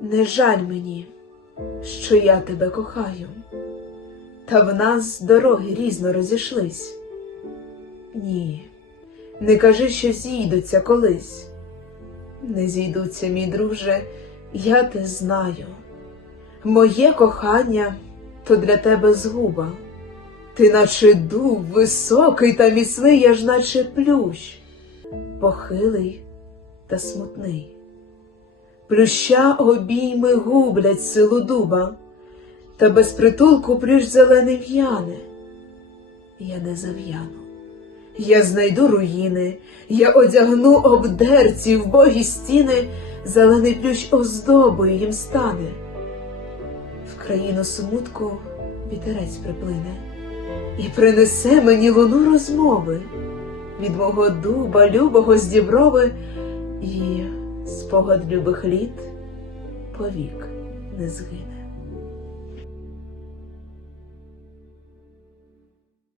Не жаль мені, що я тебе кохаю, та в нас дороги різно розійшлись. Ні, не кажи, що зійдуться колись. Не зійдуться, мій друже, я те знаю. Моє кохання то для тебе згуба. Ти наче дуб високий та міцний, я ж наче плющ, похилий та смутний. Плюща обійми гублять силу дуба, та без притулку плющ зелений в'яне. Я не зав'яну, я знайду руїни, я одягну обдерці в богі стіни, зелений плющ оздобою їм стане. В країну смутку вітерець приплине і принесе мені луну розмови від мого дуба, любого з діброви, і спогад любих літ повік не згине.